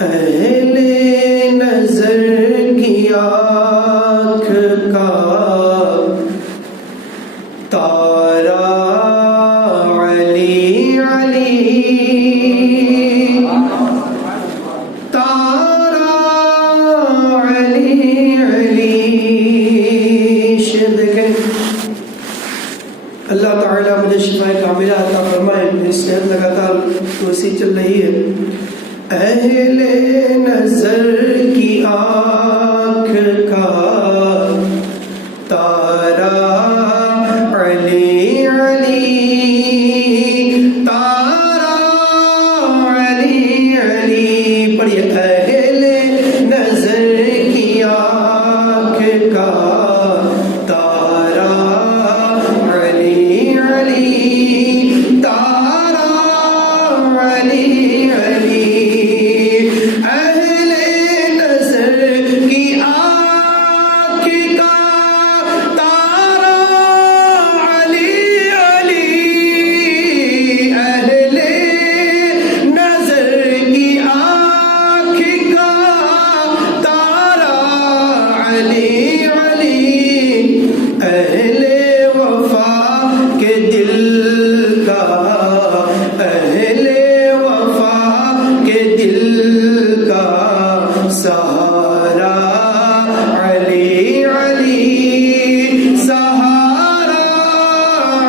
اہل نظر کی آنکھ کا تارا علی علی، تارا علی علی۔ شعر دیکھیں، اللہ تعالیٰ مجھے شفا کاملہ عطا فرمائے۔ میری صحت لگاتار توسیع چل رہی ہے۔ اہل نظر کی آنکھ کا تارا علی علی، تارا علی علی۔ پڑھیے، اہل نظر کی آنکھ کا تارا علی علی، تارا علی علی۔ اہل نظر کی آنکھ کا تارا علی علی، اہل نظر کی آنکھ کا تارا علی علی۔ اہل وفا کے دل کا، اہل وفا کے دل کا سہارا علی علی، سہارا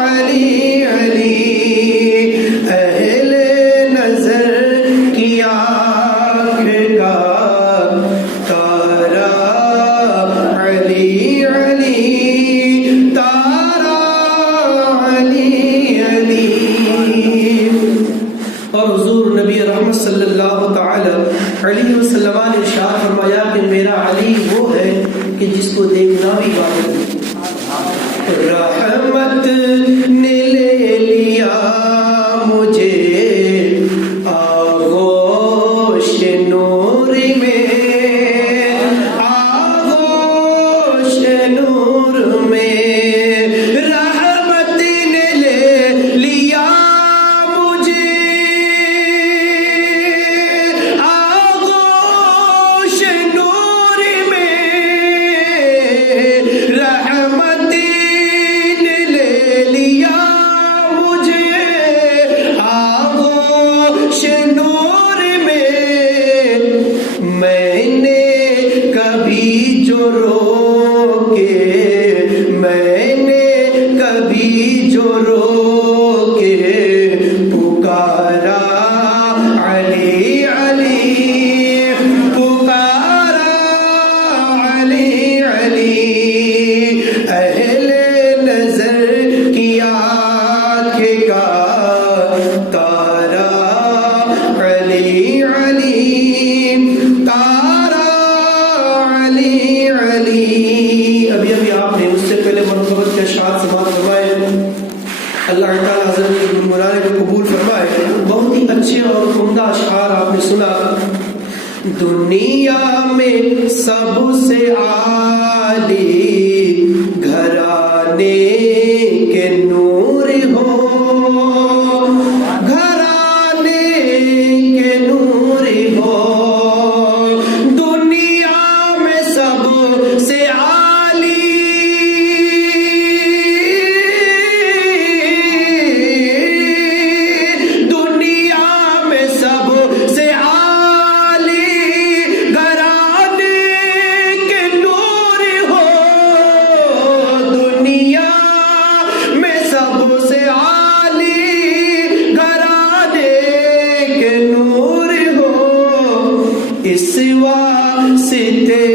علی علی۔ اہل نظر کی آنکھ کا تارا علی علی، تارا علی علی۔ اور حضور نبی رحمت صلی اللہ تعالی علیہ وسلم نے ارشاد فرمایا کہ میرا علی وہ ہے کہ جس کو دیکھنا بھی عبادت ہے۔ رحمت نے لے لیا مجھے آغوش نور میں، آغوش نور میں۔ رحمت نے لے لیا مجھے آغوش نور میں، رحمت نے لے لیا مجھے آغوش نور میں۔ میں نے کبھی جو رو کے، میں نے کبھی جو رو کے پکارا علی علی، پکارا علی علی۔ اہل نظر کی آنکھ کا تارا علی علی، تارا علی علی۔ ابھی آپ نے اس سے پہلے منقبت کے اشعار سماعت فرمائے، اللہ تعالیٰ حضرت کی گنگنانے کو قبول فرمائے۔ بہت ہی اچھے اور عمدہ اشعار آپ نے سنا۔ دنیا میں سب سے عالی گھرانے کے نور ہو، گھرانے کے نور ہو۔ دنیا میں سب سے عالی، دنیا میں سب سے عالی گھرانے کے نور ہو، دنیا میں سب سے عالی گھرانے کے نور ہو۔ اس واسطے،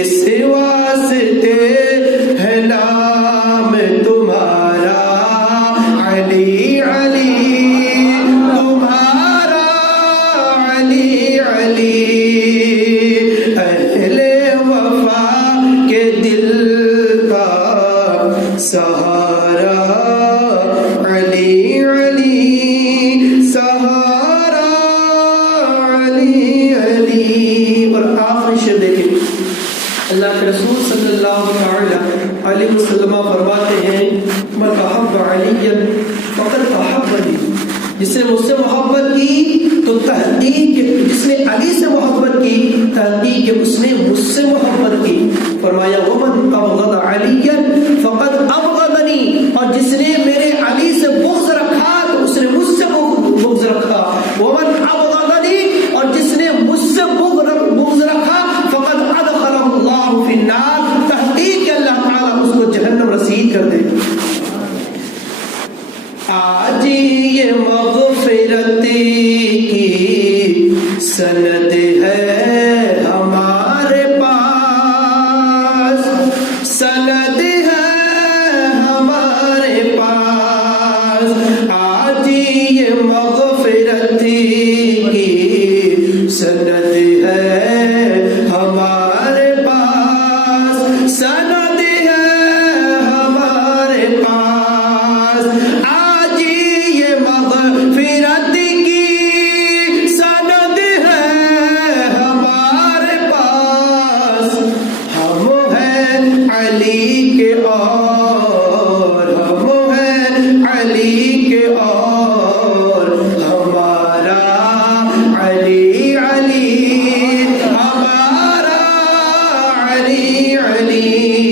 اس واسطے ہے نام تمہارا علی علی، تمہارا علی علی۔ اہل وفا کے دل کا سہارا علی علی، سہارا علی علی۔ اور آخری شعر دیکھیں، اللہ کے رسول صلی اللہ علیہ وسلم فرماتے ہیں من احب علی فقد احبنی، جس نے مجھ سے محبت کی تو تحقیق جس نے علی سے محبت کی تحقیق اس نے مجھ سے محبت کی. فرمایا ومن ابغض علیا فقد ابغضنی، اور جس نے میرے علی سے بغض رکھا تو اس نے مجھ سے بغض رکھا. ومن ابغضنی، اور جس نے مجھ سے بغض رکھا فقد ادخلہ اللہ فی النار، تحقیق کہ اللہ تعالیٰ اس کو جہنم رسید کر دے. آج یہ مغفرت کی سند ہے ہمارے پاس، سند ہے ہمارے پاس. آج یہ مغفرت کی سند ہے ہمارے پاس، سند ہے ہمارے پاس. آج یہ مغفرت کی سند ہے ہمارے پاس. ہم ہیں علی کے اور ہم ہیں علی کے اور ہمارا علی علی، ہمارا علی علی.